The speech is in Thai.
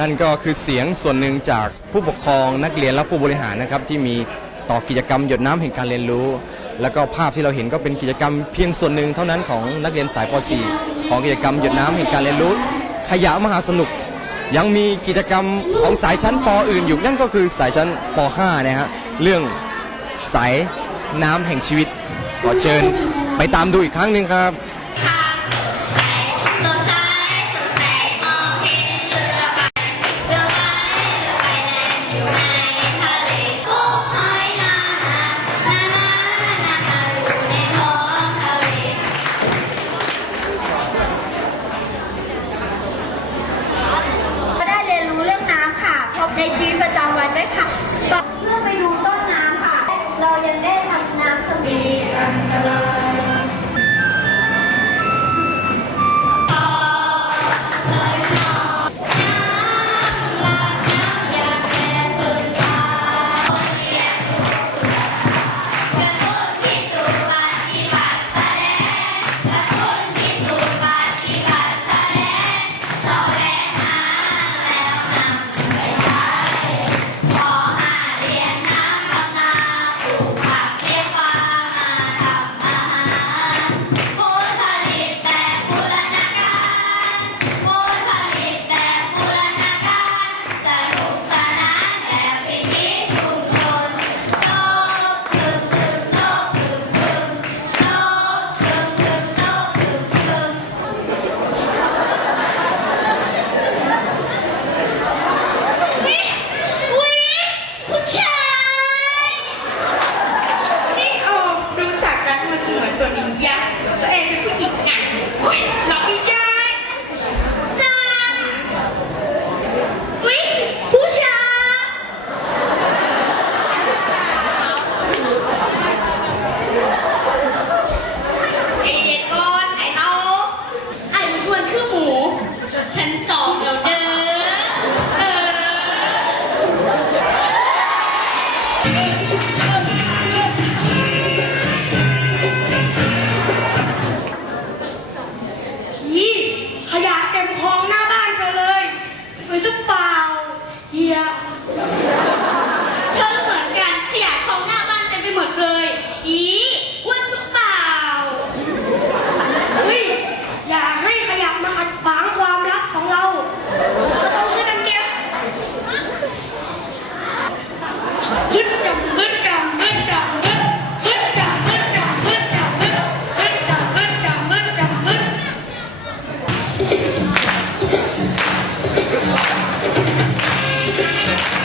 นั่นก็คือเสียงส่วนหนึ่งจากผู้ปกครองนักเรียนและผู้บริหารนะครับ ที่มีต่อกิจกรรมหยดน้ำแห่งการเรียนรู้ แล้วก็ภาพที่เราเห็นก็เป็นกิจกรรมเพียงส่วนหนึ่งเท่านั้นของนักเรียนสายป .4 ของกิจกรรมหยดน้ำแห่งการเรียนรู้ ขยะมหาสนุก ยังมีกิจกรรมของสายชั้นปอื่นอยู่นั่นก็คือสายชั้นป .5 นะฮะเรื่องสายน้ำแห่งชีวิตขอเชิญไปตามดูอีกครั้งหนึ่งครับ ตัวนี้ยะตัวเองเป็นผู้หญิงอะเฮ้ยรับไม่ได้จ้าวิผู้ชายไอเย็นก่อนไอ้โตไอ้มันอ้วนคือหมู ฉันจองแล้วเด้อเออ ว